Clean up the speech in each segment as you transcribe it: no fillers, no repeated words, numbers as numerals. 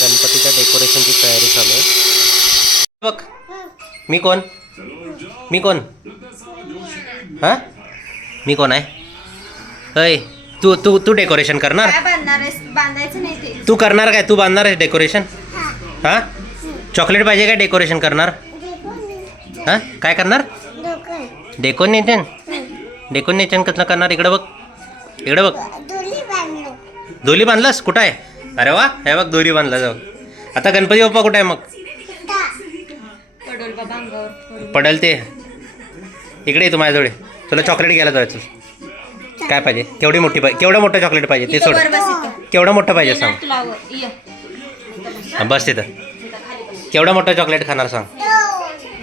गणपतीच्या डेकोरेशनची तयारी चालू आहे. बघ मी कोण हां मी कोण आहे. अय तू तू तू डेकोरेशन करणार. बांधायचं नाही ते. तू करणार काय. तू बांधणार आहेस डेकोरेशन. हां चॉकलेट पाहिजे काय डेकोरेशन करणार. हां काय करणार. डेकोरेशन कसं करणार. इकडं बघ दोली बांधलास. कुठं आहे. अरे वा हे बघ दोरी बांधला जाऊ. आता गणपती बाप्पा कुठं आहे मग. पडल ते इकडे ये तू माझ्याजवळ. तुला चॉकलेट घ्यायला जायचं. काय पाहिजे. केवढी मोठी पाहिजे. केवढं मोठं चॉकलेट पाहिजे ते सोड. केवढं मोठं पाहिजे सांग. बस तिथं. केवढं मोठं चॉकलेट खाणार सांग.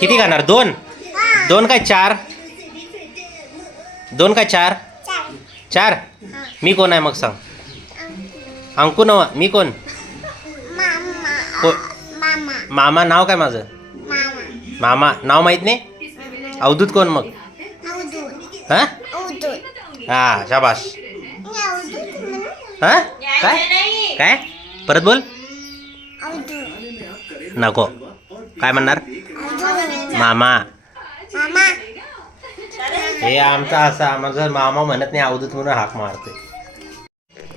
किती खाणार. 2 काय 4. 2 काय 4. मी कोण आहे मग सांग. अंकू नवा. मी कोण. मामा नाव काय माझं. मामा नाव माहीत नाही. अवधूत कोण मग. हां हां शाबास. हां काय परत बोल. नको काय म्हणणार. मामा. हे आमचा असा माझा मामा म्हणत नाही अवधूत म्हणून हाक मारते.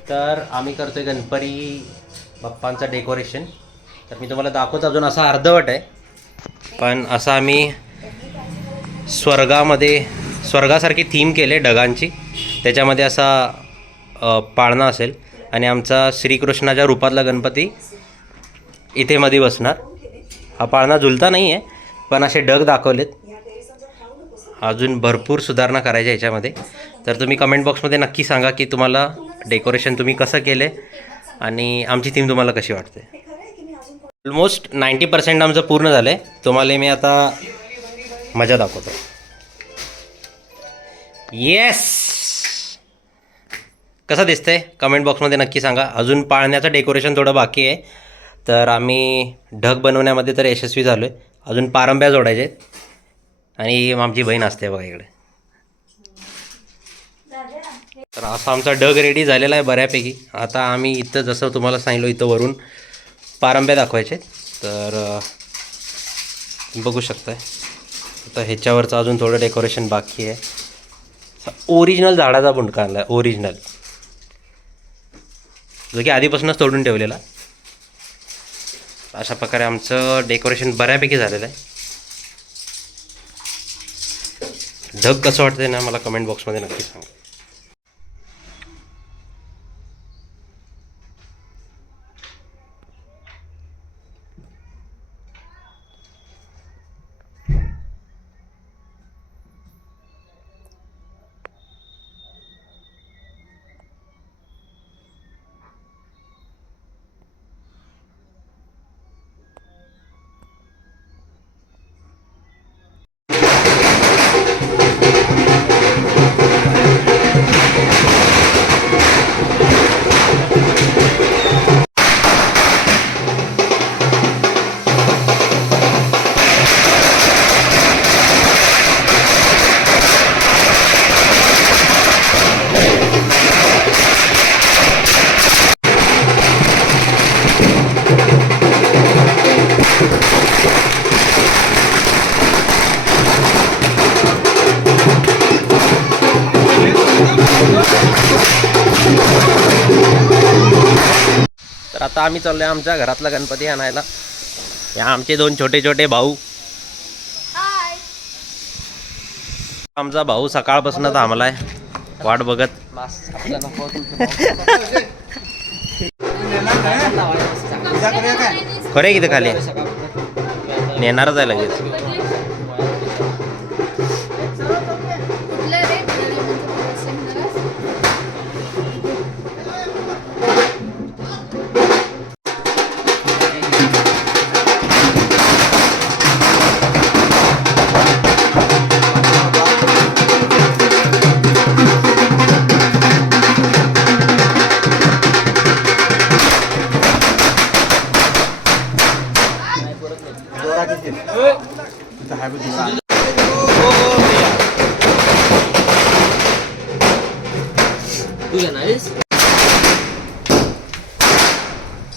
तर आम्ही करतोय गणपती बाप्पांचं डेकोरेशन. तर मी तुम्हाला दाखवतो. अजून असा अर्धवट आहे पण असं आम्ही स्वर्गासारखी थीम केले ढगांची. त्याच्यामध्ये असा पाळणा असेल आणि आमचा श्रीकृष्णाच्या रूपातला गणपती इथे मध्ये बसणार. हा पाळणा झुलता नाही आहे पण असे ढग दाखवलेत. अजून भरपूर सुधारणा करायच्या ह्याच्यामध्ये. तर तुम्ही कमेंट बॉक्समध्ये नक्की सांगा की तुम्हाला डेकोरेशन तुम्ही कसं केलं आहे आणि आमची थीम तुम्हाला कशी वाटते. ऑलमोस्ट 90% आमचं पूर्ण झालं आहे. तुम्हाला मी आता मजा दाखवतो. येस कसं दिसतंय कमेंट बॉक्समध्ये नक्की सांगा. अजून पाळण्याचं डेकोरेशन थोडं बाकी आहे. तर आम्ही ढग बनवण्यामध्ये तर यशस्वी झालो आहे. अजून पारंब्या जोडायचे आहेत आणि आमची बहीण असते बघा इकडे. तर असा आमचा ढग रेडी झालेला आहे बऱ्यापैकी. आता आम्ही इथं जसं तुम्हाला सांगितलं इथं वरून पारंब्या दाखवायचे. तर बघू शकताय आता ह्याच्यावरचं अजून थोडं डेकोरेशन बाकी आहे. ओरिजिनल झाडाचा बुंडका आणला आहे. ओरिजिनल जो की आधीपासूनच तोडून ठेवलेला. अशा प्रकारे आमचं डेकोरेशन बऱ्यापैकी झालेलं आहे. ढग कसं वाटतंय ना मला कमेंट बॉक्समध्ये नक्की सांगा. तर आता आम्ही चाललोय आमच्या घरातला गणपती आणायला. या आमचे 2 छोटे छोटे भाऊ. आमचा भाऊ सकाळपासून थांबलाय वाट बघत. खरे किती खाली नेणारच आहे लगेच.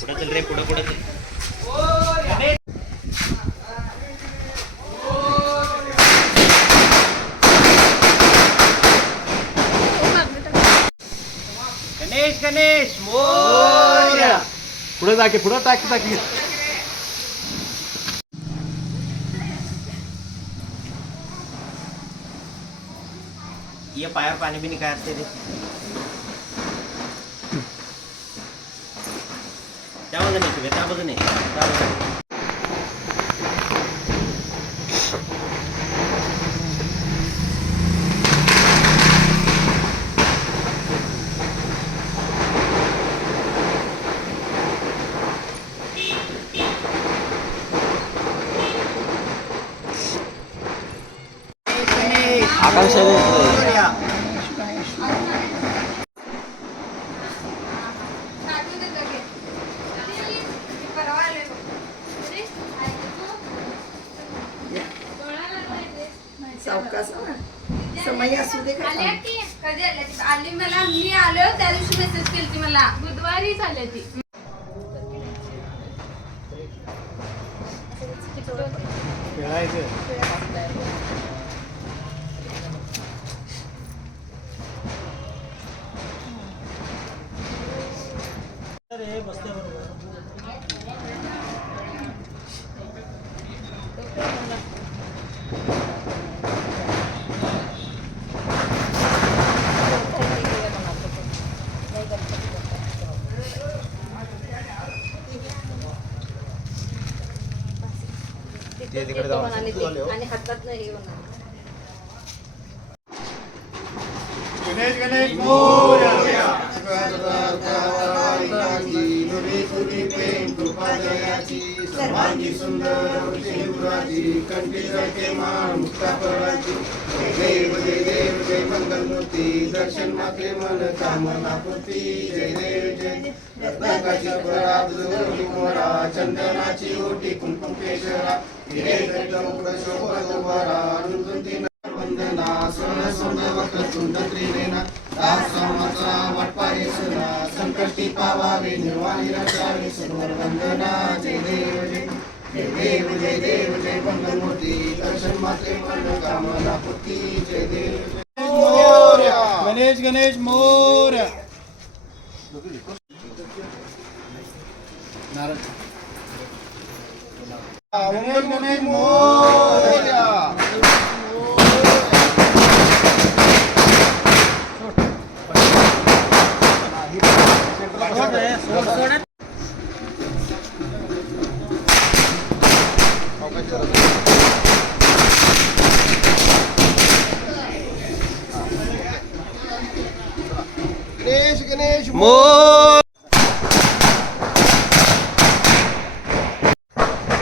पुढे चल रे, पुढे चल. गणेश गणेश मोरया. पुढे टाकी ये पायावर पाणी बिनी काय असते ते त्या बाजूने तुम्ही त्या बाजूने आकांक्षा सावकाश समय असू दे का? आल्या की कधी आल्या आली मला मी आलो त्या दिवशी मेसेज केली मला बुधवारीच आल्या ती आणि हातात नाही होणार. गणेश गणेश मोरया. सर्वांगी सुंदर कंठी जळके मान मुक्ता पराची. देव जय देव जय मंगलमूर्ती दर्शन मात्रे मन कामना पूर्ती. जय देव जय रत्नाकाची परात जवळी मोरा चंदनाची ओटी कुंकुम केशरा. हिरे जटमुख शोभतो बरा अनुकृती वंदना सोन सोंद तुंड त्रिनेना. दास समाचा वाटपाहे सदा संकष्टी पावावे निर्वाणी रक्षावे सर्व वंदना. जय देव जय जय देव जय देव जय मंगलमूर्ती दर्शन मात्रे मन कामना पूर्ती. जय देव मोरया. गणेश गणेश मोरया. गणेश गणेश मोरया. गणेश गणेश मोर.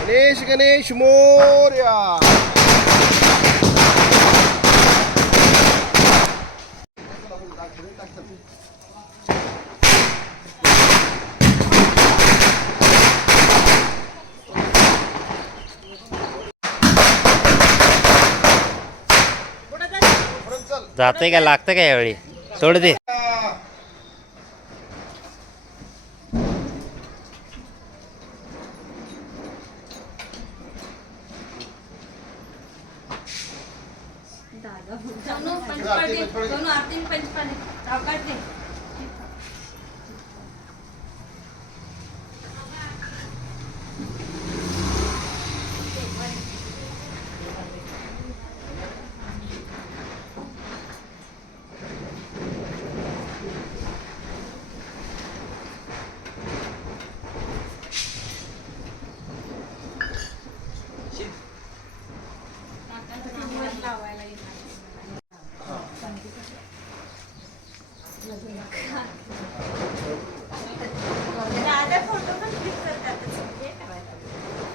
गणेश गणेश मोरया. जाते का लागतं का यावेळी सोड दे. सोनू पंचपाळी सोनू आरती पंचपाळी सावकाश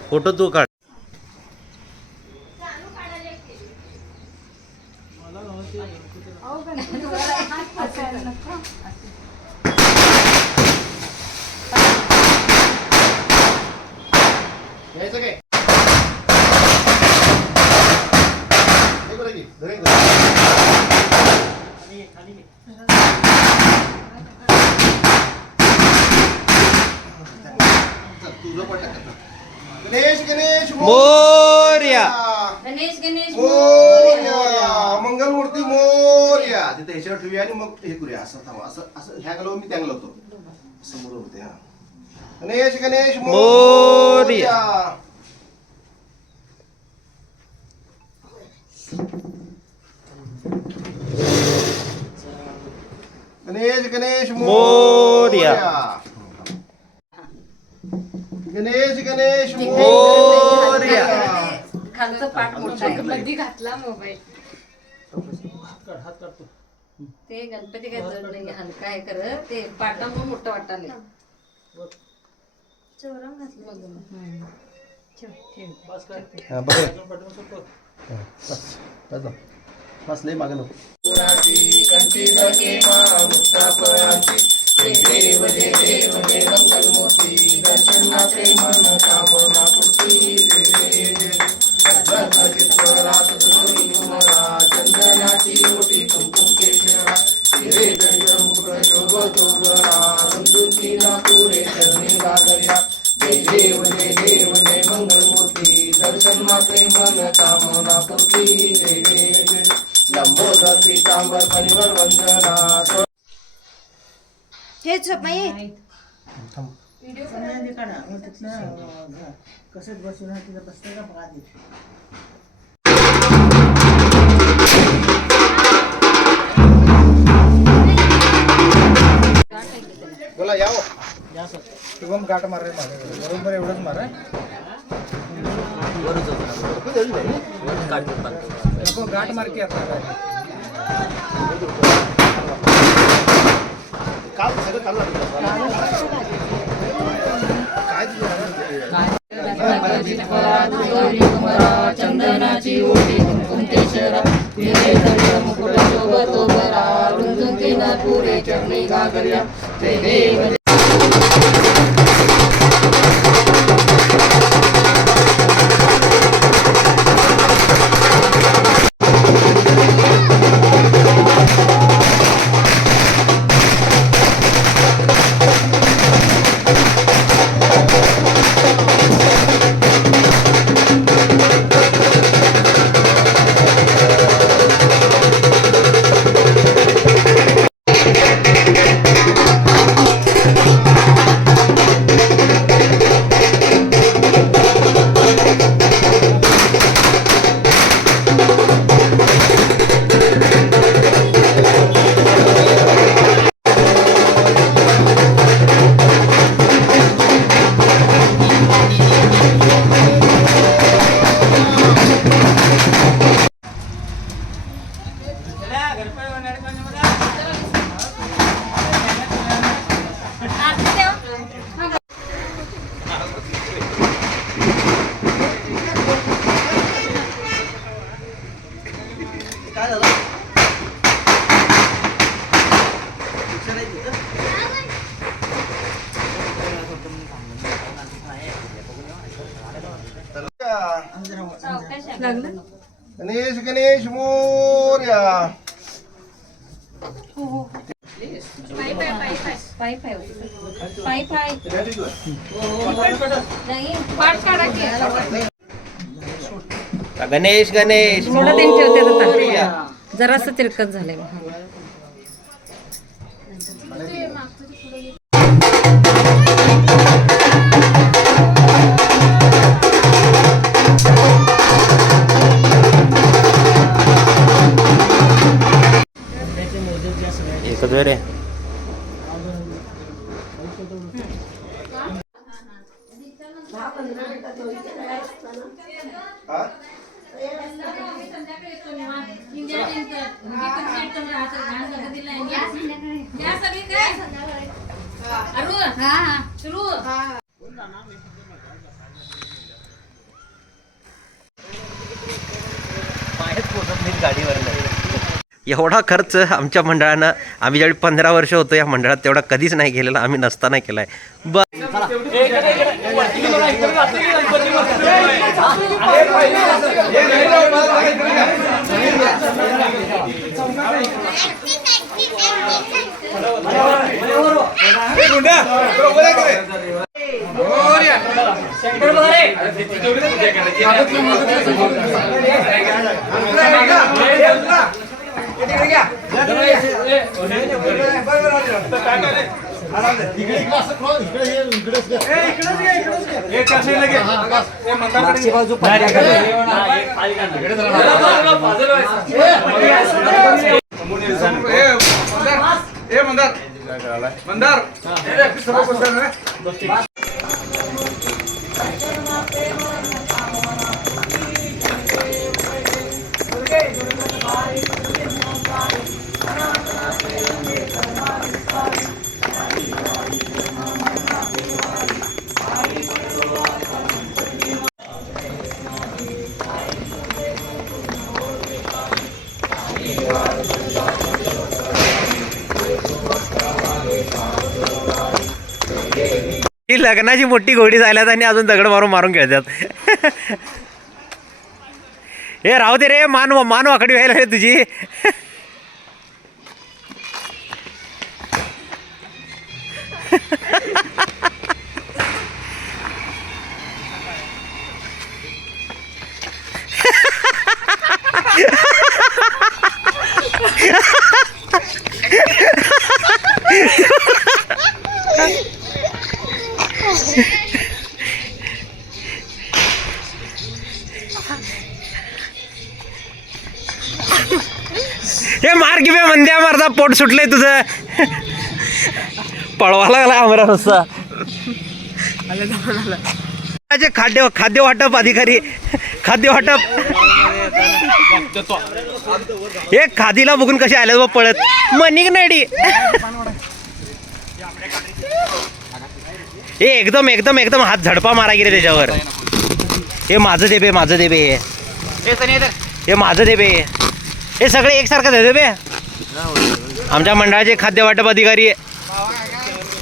फोटो तू काढ. घ्यायचं काय? खाली तुझं पण टाका. गणेश गणेश मोरया. गणेश गणेश मोरया. मंगलमूर्ती मोरया. तिथे ह्याच्यावर ठेवूया आणि मग हे करूया. असं थांबा. असं असं ह्या घालवून मी त्या घालवतो. समोर होते. हा. गणेश गणेश मोरया. गणेश गणेश मोरया. गणेश गणेश मोरया. खालचं पाठ मोठं आहे. मध्ये घातला मोबाईल. ते गणपती काय जड नाही हलका आहे खरं ते पाठामुळे मोठं वाटायला हा, बघ. बस लय मागं नको. तेच बाई बोला याव शुभम गाठ मार रे मागे बरोबर एवढंच मार नको गाठ मार की आता काल सगळं चालू चंदनाची ओटी कुंकुम केशरा मुकुट शोभतो बरा रुंदून केला पुरे चरणी गागर्या जय देव गणेश गणेश मोरया. पाय पाय पाय पाय नाही पाठ काढा की. गणेश गणेश थोडं दिन ठेवते मोरया. आता जरासं तिरकत झालंय एकच वेळ रे. हा? एवढा खर्च आमच्या मंडळानं आम्ही ज्यावेळी 15 वर्ष होतो या मंडळात तेवढा कधीच नाही केलेला. आम्ही नसताना केलाय. मोरया. ही लग्नाची मोठी घोडी झाल्यात आणि अजून दगड मारून मारून खेळतात. हे राहू दे रे, मान वाकडी व्हायला रे तुझी. हे मार की बे मंद्या, मारता पोट सुटलंय तुझं. पळवा लागला आमरा रस्ता. खाद्य वाटप अधिकारी, खाद्य वाटप. हे खादीला बघून कसे आले बा पळत. मनिक नाडी. हे एकदम एकदम एकदम हात झडपा मारा गेले त्याच्यावर. हे माझं दे बे, माझं दे बे. हे माझं दे बे. हे सगळे एकसारखं दे बे. आमच्या मंडळाचे खाद्य वाटप अधिकारी.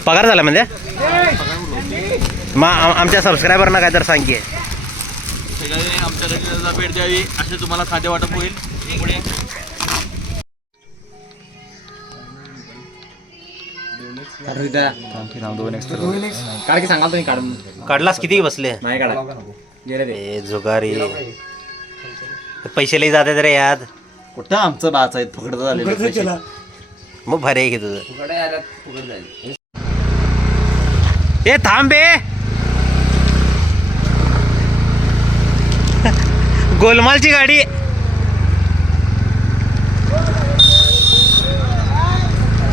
पगार झाला म्हणजे मग आमच्या सबस्क्रायबरना काय तर सांग की आमच्या भेट द्यावी असे तुम्हाला खाद्य वाटप होईल. काढलास किती बसले. नाही काढा ए जुगारी, पैसे लई जाते रे याद. कुठं आमचं बाच आहे फुकट झालेलं. मग भारी आहे की तुझं. ए थांब बे. गोलमालची गाडी.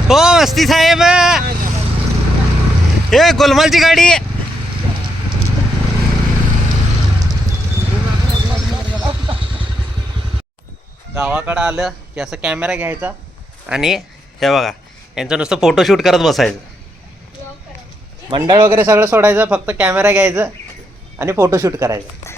हो वस्ती साहेब, ए गोलमालची गाडी. गावाकडं आलं की असं कॅमेरा घ्यायचा आणि हे बघा यांचं नुसतं फोटोशूट करत बसायचं. मंडळ वगैरे सगळं सोडायचं, फक्त कॅमेरा घ्यायचं आणि फोटोशूट करायचं.